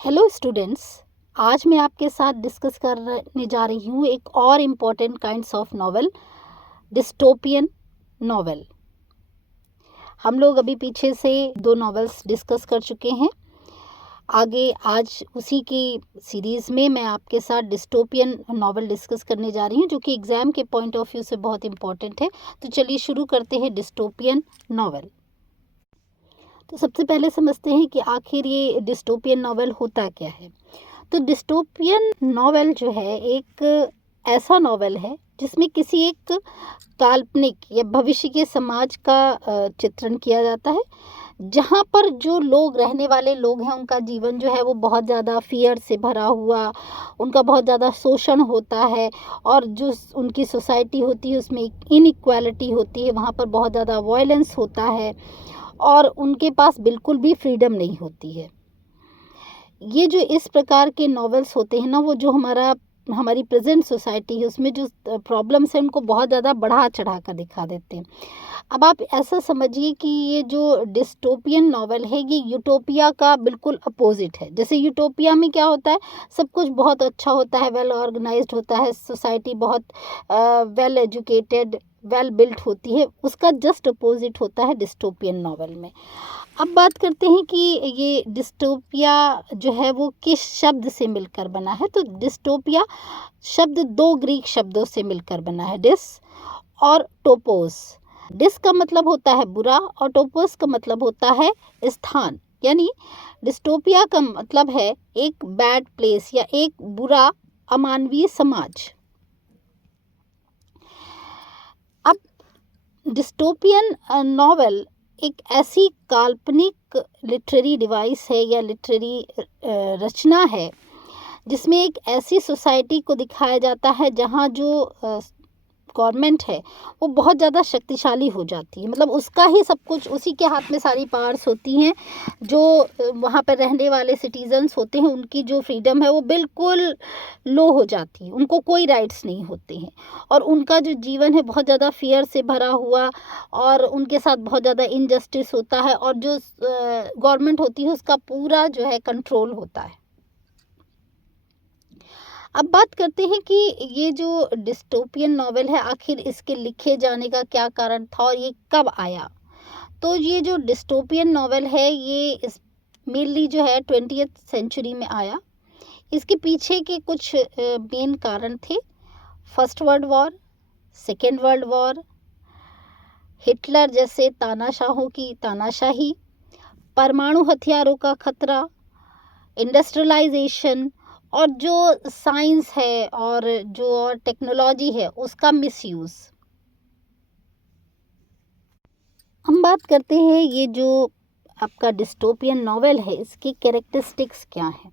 Hello students. आज मैं आपके साथ डिस्कस करने जा रही हूँ एक और important kinds of novel, dystopian novel. हम लोग अभी पीछे से 2 नॉवेल्स डिस्कस कर चुके हैं। आगे आज उसी की सीरीज़ में मैं आपके साथ डिस्टोपियन नॉवेल डिस्कस करने जा रही हूँ, जो कि एग्ज़ाम के पॉइंट ऑफ व्यू से बहुत इम्पॉर्टेंट है। तो चलिए शुरू करते हैं डिस्टोपियन नॉवेल। तो सबसे पहले समझते हैं कि आखिर ये डिस्टोपियन नॉवेल होता क्या है। तो डिस्टोपियन नॉवेल जो है एक ऐसा नॉवेल है जिसमें किसी एक काल्पनिक या भविष्य के समाज का चित्रण किया जाता है, जहाँ पर जो लोग रहने वाले लोग हैं उनका जीवन जो है वो बहुत ज़्यादा फियर से भरा हुआ, उनका बहुत ज़्यादा शोषण होता है और जो उनकी सोसाइटी होती है उसमें इनइक्वालिटी होती है, वहाँ पर बहुत ज़्यादा वायलेंस होता है और उनके पास बिल्कुल भी फ्रीडम नहीं होती है। ये जो इस प्रकार के नॉवेल्स होते हैं ना, वो जो हमारी प्रेजेंट सोसाइटी है उसमें जो प्रॉब्लम्स हैं उनको बहुत ज़्यादा बढ़ा चढ़ा कर दिखा देते हैं। अब आप ऐसा समझिए कि ये जो डिस्टोपियन नॉवेल है ये यूटोपिया का बिल्कुल अपोजिट है। जैसे यूटोपिया में क्या होता है, सब कुछ बहुत अच्छा होता है, वेल ऑर्गेनाइज्ड होता है, सोसाइटी बहुत वेल एजुकेटेड, वेल बिल्ट होती है। उसका जस्ट अपोजिट होता है डिस्टोपियन नॉवेल में। अब बात करते हैं कि ये डिस्टोपिया जो है वो किस शब्द से मिलकर बना है। तो डिस्टोपिया शब्द 2 ग्रीक शब्दों से मिलकर बना है, डिस और टोपोस। डिस का मतलब होता है बुरा और टोपोस का मतलब होता है स्थान। यानी डिस्टोपिया का मतलब है एक बैड प्लेस या एक बुरा अमानवीय समाज। अब डिस्टोपियन नॉवेल एक ऐसी काल्पनिक लिटरेरी डिवाइस है या लिटरेरी रचना है जिसमें एक ऐसी सोसाइटी को दिखाया जाता है जहाँ जो गवर्नमेंट है वो बहुत ज़्यादा शक्तिशाली हो जाती है। मतलब उसका ही सब कुछ, उसी के हाथ में सारी पावर्स होती हैं। जो वहाँ पर रहने वाले सिटीजन्स होते हैं उनकी जो फ्रीडम है वो बिल्कुल लो हो जाती है, उनको कोई राइट्स नहीं होते हैं और उनका जो जीवन है बहुत ज़्यादा फियर से भरा हुआ और उनके साथ बहुत ज़्यादा इनजस्टिस होता है और जो गवर्नमेंट होती है उसका पूरा जो है कंट्रोल होता है। अब बात करते हैं कि ये जो डिस्टोपियन नॉवेल है आखिर इसके लिखे जाने का क्या कारण था और ये कब आया। तो ये जो डिस्टोपियन नॉवेल है ये इस मेनली जो है 20th सेंचुरी में आया। इसके पीछे के कुछ मेन कारण थे। First world war, second world war, Hitler जैसे तानाशाहों की तानाशाही, परमाणु हथियारों का खतरा, इंडस्ट्रियलाइजेशन और जो साइंस है और जो और टेक्नोलॉजी है उसका मिसयूज़। हम बात करते हैं ये जो आपका डिस्टोपियन नॉवेल है इसकी कैरेक्टरिस्टिक्स क्या हैं।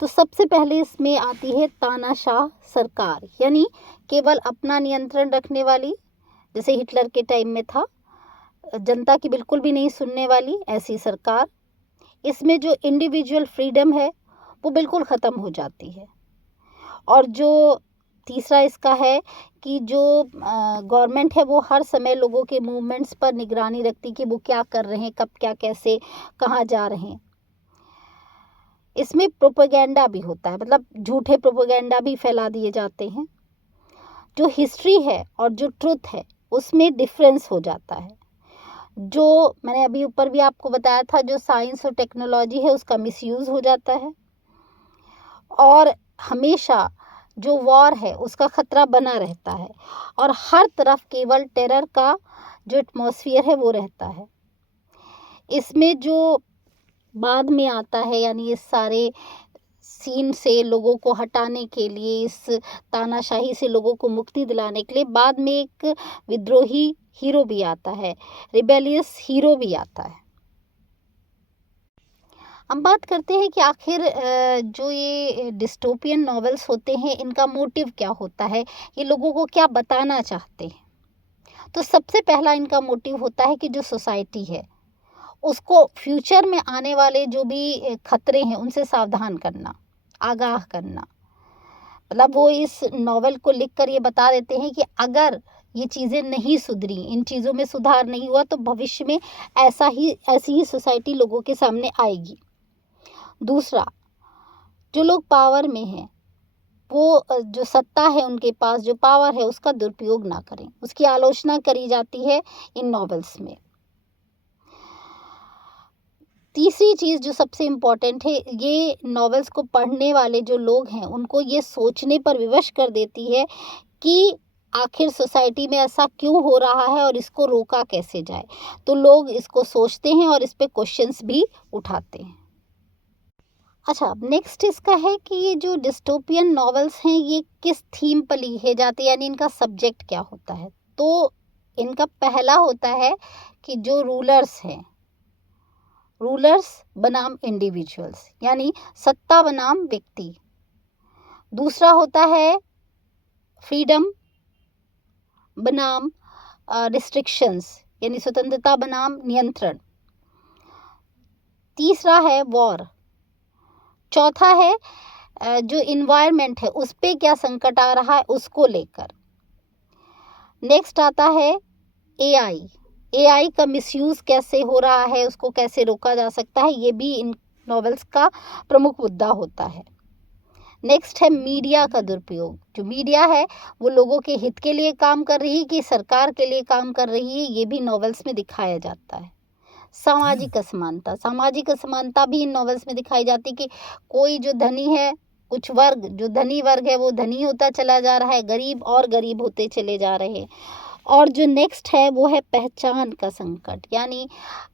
तो सबसे पहले इसमें आती है तानाशाह सरकार, यानी केवल अपना नियंत्रण रखने वाली, जैसे हिटलर के टाइम में था, जनता की बिल्कुल भी नहीं सुनने वाली ऐसी सरकार। इसमें जो इंडिविजुअल फ्रीडम है वो बिल्कुल ख़त्म हो जाती है। और जो तीसरा इसका है कि जो गवर्नमेंट है वो हर समय लोगों के मूवमेंट्स पर निगरानी रखती कि वो क्या कर रहे हैं, कब क्या कैसे कहाँ जा रहे हैं। इसमें प्रोपेगेंडा भी होता है, मतलब झूठे प्रोपेगेंडा भी फैला दिए जाते हैं। जो हिस्ट्री है और जो ट्रुथ है उसमें डिफरेंस हो जाता है। जो मैंने अभी ऊपर भी आपको बताया था, जो साइंस और टेक्नोलॉजी है उसका मिसयूज़ हो जाता है और हमेशा जो वॉर है उसका ख़तरा बना रहता है और हर तरफ केवल टेरर का जो एटमॉस्फेयर है वो रहता है। इसमें जो बाद में आता है, यानी इस सारे सीन से लोगों को हटाने के लिए, इस तानाशाही से लोगों को मुक्ति दिलाने के लिए बाद में एक विद्रोही हीरो भी आता है, रिबेलियस हीरो भी आता है। हम बात करते हैं कि आखिर जो ये डिस्टोपियन नॉवेल्स होते हैं इनका मोटिव क्या होता है, ये लोगों को क्या बताना चाहते हैं। तो सबसे पहला इनका मोटिव होता है कि जो सोसाइटी है उसको फ्यूचर में आने वाले जो भी खतरे हैं उनसे सावधान करना, आगाह करना। मतलब वो इस नॉवेल को लिखकर ये बता देते हैं कि अगर ये चीज़ें नहीं सुधरी, इन चीज़ों में सुधार नहीं हुआ तो भविष्य में ऐसी ही सोसाइटी लोगों के सामने आएगी। दूसरा, जो लोग पावर में हैं वो जो सत्ता है उनके पास, जो पावर है, उसका दुरुपयोग ना करें। उसकी आलोचना करी जाती है इन नॉवेल्स में। तीसरी चीज़ जो सबसे इम्पोर्टेंट है, ये नॉवेल्स को पढ़ने वाले जो लोग हैं उनको ये सोचने पर विवश कर देती है कि आखिर सोसाइटी में ऐसा क्यों हो रहा है और इसको रोका कैसे जाए। तो लोग इसको सोचते हैं और इस पे क्वेश्चंस भी उठाते हैं। अच्छा, नेक्स्ट इसका है कि ये जो डिस्टोपियन नॉवेल्स हैं ये किस थीम पर लिखे जाते हैं, यानी इनका सब्जेक्ट क्या होता है। तो इनका पहला होता है कि जो रूलर्स हैं, रूलर्स बनाम इंडिविजुअल्स, यानी सत्ता बनाम व्यक्ति। दूसरा होता है फ्रीडम बनाम रिस्ट्रिक्शंस, यानी स्वतंत्रता बनाम नियंत्रण। तीसरा है वॉर। चौथा है जो इन्वायरमेंट है उस पे क्या संकट आ रहा है उसको लेकर। नेक्स्ट आता है एआई। एआई का मिसयूज कैसे हो रहा है, उसको कैसे रोका जा सकता है, ये भी इन नॉवेल्स का प्रमुख मुद्दा होता है। नेक्स्ट है मीडिया का दुरुपयोग। जो मीडिया है वो लोगों के हित के लिए काम कर रही है कि सरकार के लिए काम कर रही है, ये भी नॉवेल्स में दिखाया जाता है। सामाजिक असमानता, सामाजिक असमानता भी इन नॉवेल्स में दिखाई जाती है कि कोई जो धनी है, कुछ वर्ग, जो धनी वर्ग है वो धनी होता चला जा रहा है, गरीब और गरीब होते चले जा रहे हैं। और जो नेक्स्ट है वो है पहचान का संकट, यानी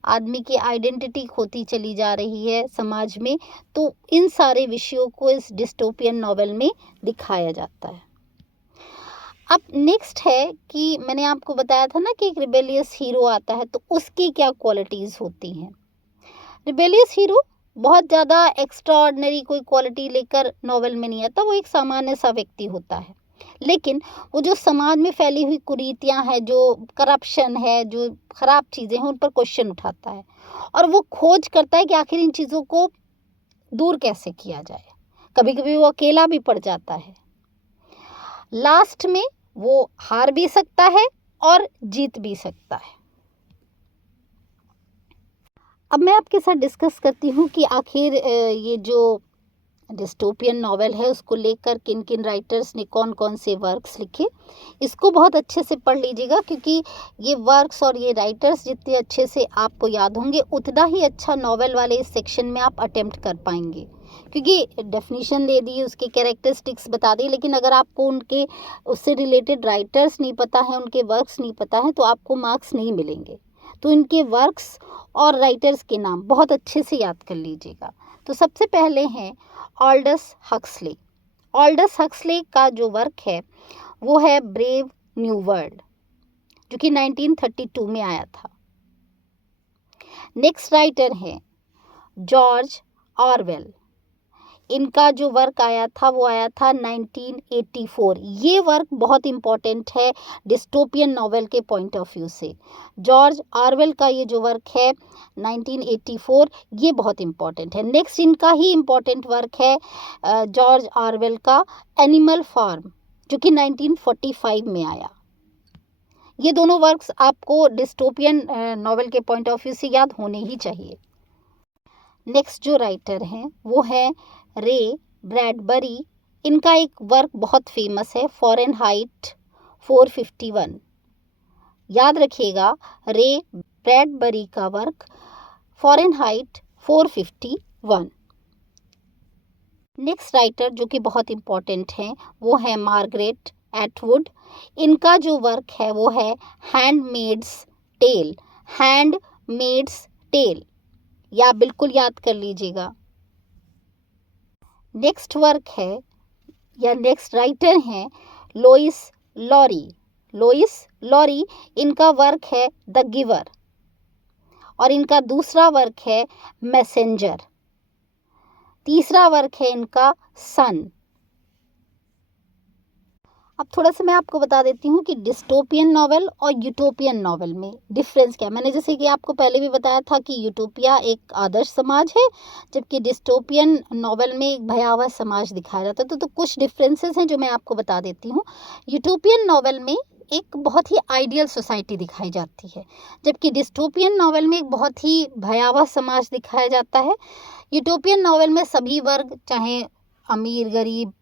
आदमी की आइडेंटिटी खोती चली जा रही है समाज में। तो इन सारे विषयों को इस डिस्टोपियन नॉवेल में दिखाया जाता है। अब नेक्स्ट है कि मैंने आपको बताया था ना कि एक रिबेलियस हीरो आता है, तो उसकी क्या क्वालिटीज़ होती हैं। रिबेलियस हीरो बहुत ज़्यादा एक्स्ट्राऑर्डिनरी कोई क्वालिटी लेकर नॉवेल में नहीं आता, वो एक सामान्य सा व्यक्ति होता है। लेकिन वो जो समाज में फैली हुई कुरीतियाँ हैं, जो करप्शन है, जो ख़राब चीज़ें हैं, उन पर क्वेश्चन उठाता है और वो खोज करता है कि आखिर इन चीज़ों को दूर कैसे किया जाए। कभी कभी वो अकेला भी पड़ जाता है। लास्ट में वो हार भी सकता है और जीत भी सकता है। अब मैं आपके साथ डिस्कस करती हूँ कि आखिर ये जो डिस्टोपियन नॉवेल है उसको लेकर किन किन राइटर्स ने कौन कौन से वर्क्स लिखे। इसको बहुत अच्छे से पढ़ लीजिएगा, क्योंकि ये वर्क्स और ये राइटर्स जितने अच्छे से आपको याद होंगे उतना ही अच्छा नॉवेल वाले इस सेक्शन में आप अटेम्प्ट कर पाएंगे। क्योंकि डेफिनेशन दे दी, उसके कैरेक्टरिस्टिक्स बता दी, लेकिन अगर आपको उनके उससे रिलेटेड राइटर्स नहीं पता है, उनके वर्क्स नहीं पता है, तो आपको मार्क्स नहीं मिलेंगे। तो इनके वर्क्स और राइटर्स के नाम बहुत अच्छे से याद कर लीजिएगा। तो सबसे पहले हैं ऑल्डस हक्सले। ऑल्डस हक्सले का जो वर्क है वो है ब्रेव न्यू वर्ल्ड, जो कि 1932 में आया था। नेक्स्ट राइटर है जॉर्ज ऑरवेल। इनका जो वर्क आया था वो आया था 1984। ये वर्क बहुत इम्पॉर्टेंट है डिस्टोपियन नॉवेल के पॉइंट ऑफ व्यू से। जॉर्ज ऑरवेल का ये जो वर्क है 1984, ये बहुत इम्पॉर्टेंट है। नेक्स्ट इनका ही इम्पॉर्टेंट वर्क है जॉर्ज ऑरवेल का एनिमल फार्म, जो कि 1945 में आया। ये दोनों वर्क्स आपको डिस्टोपियन नॉवेल के पॉइंट ऑफ व्यू से याद होने ही चाहिए। नेक्स्ट जो राइटर हैं वो है रे ब्रैडबरी। इनका एक वर्क बहुत फेमस है, फ़ारेनहाइट 451। याद रखिएगा, रे ब्रैडबरी का वर्क फ़ारेनहाइट 451। नेक्स्ट राइटर जो कि बहुत इम्पॉर्टेंट हैं वो है मार्गरेट एटवुड। इनका जो वर्क है वो है हैंडमेड्स टेल। हैंडमेड्स टेल, या बिल्कुल याद कर लीजिएगा। नेक्स्ट वर्क है या नेक्स्ट राइटर हैं लोइस लॉरी। लोइस लॉरी, इनका वर्क है द गिवर और इनका दूसरा वर्क है मैसेंजर। तीसरा वर्क है इनका सन। अब थोड़ा सा मैं आपको बता देती हूँ कि डिस्टोपियन नॉवेल और यूटोपियन नॉवेल में डिफरेंस क्या है। मैंने जैसे कि आपको पहले भी बताया था कि यूटोपिया एक आदर्श समाज है, जबकि डिस्टोपियन नॉवेल में एक भयावह समाज दिखाया जाता है। तो कुछ डिफरेंसेस हैं जो मैं आपको बता देती हूँ। यूटोपियन नॉवेल में एक बहुत ही आइडियल सोसाइटी दिखाई जाती है, जबकि डिस्टोपियन नॉवेल में एक बहुत ही भयावह समाज दिखाया जाता है। यूटोपियन नॉवेल में सभी वर्ग, चाहे अमीर गरीब,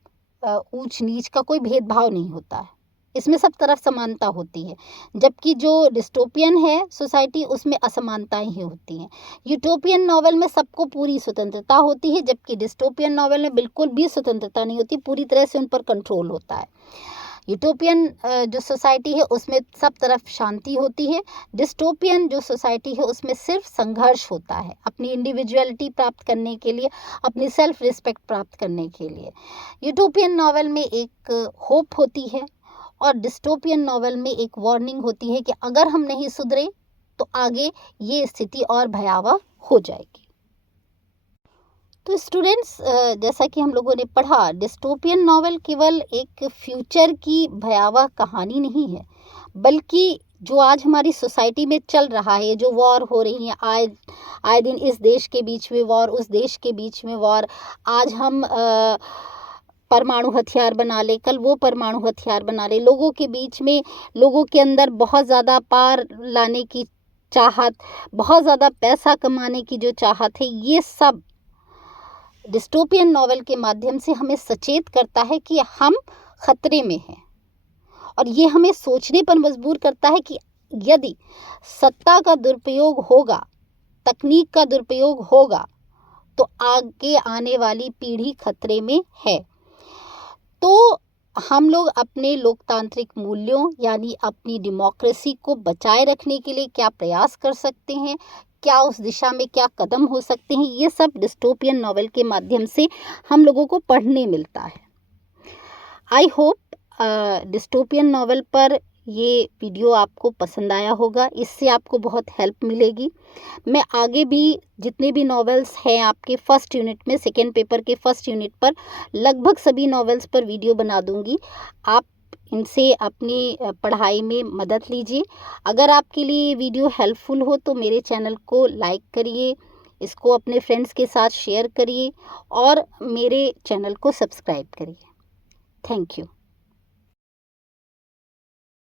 ऊंच नीच का कोई भेदभाव नहीं होता है। इसमें सब तरफ समानता होती है, जबकि जो डिस्टोपियन है सोसाइटी उसमें असमानताएं ही होती हैं। यूटोपियन नॉवल में सबको पूरी स्वतंत्रता होती है, जबकि डिस्टोपियन नॉवल में बिल्कुल भी स्वतंत्रता नहीं होती, पूरी तरह से उन पर कंट्रोल होता है। यूटोपियन जो सोसाइटी है उसमें सब तरफ शांति होती है। डिस्टोपियन जो सोसाइटी है उसमें सिर्फ संघर्ष होता है अपनी इंडिविजुअलिटी प्राप्त करने के लिए, अपनी सेल्फ रिस्पेक्ट प्राप्त करने के लिए। यूटोपियन नॉवल में एक होप होती है और डिस्टोपियन नॉवल में एक वार्निंग होती है कि अगर हम नहीं सुधरे तो आगे ये स्थिति और भयावह हो जाएगी। तो स्टूडेंट्स, जैसा कि हम लोगों ने पढ़ा, डिस्टोपियन नॉवल केवल एक फ्यूचर की भयावह कहानी नहीं है, बल्कि जो आज हमारी सोसाइटी में चल रहा है, जो वॉर हो रही है, आए दिन इस देश के बीच में वॉर, उस देश के बीच में वॉर, आज हम परमाणु हथियार बना ले, कल वो परमाणु हथियार बना ले, लोगों के बीच में, लोगों के अंदर बहुत ज़्यादा पार लाने की चाहत, बहुत ज़्यादा पैसा कमाने की जो चाहत है, ये सब डिस्टोपियन नॉवल के माध्यम से हमें सचेत करता है कि हम खतरे में हैं। और ये हमें सोचने पर मजबूर करता है कि यदि सत्ता का दुरुपयोग होगा, तकनीक का दुरुपयोग होगा, तो आगे आने वाली पीढ़ी खतरे में है। तो हम लोग अपने लोकतांत्रिक मूल्यों यानी अपनी डेमोक्रेसी को बचाए रखने के लिए क्या प्रयास कर सकते हैं, क्या उस दिशा में क्या कदम हो सकते हैं, ये सब डिस्टोपियन नॉवल के माध्यम से हम लोगों को पढ़ने मिलता है। आई होप डिस्टोपियन नॉवल पर ये वीडियो आपको पसंद आया होगा, इससे आपको बहुत हेल्प मिलेगी। मैं आगे भी जितने भी नॉवेल्स हैं आपके फर्स्ट यूनिट में, सेकेंड पेपर के फर्स्ट यूनिट पर, लगभग सभी नॉवेल्स पर वीडियो बना दूंगी। आप इनसे अपनी पढ़ाई में मदद लीजिए। अगर आपके लिए ये वीडियो हेल्पफुल हो तो मेरे चैनल को लाइक करिए, इसको अपने फ्रेंड्स के साथ शेयर करिए और मेरे चैनल को सब्सक्राइब करिए। Thank you.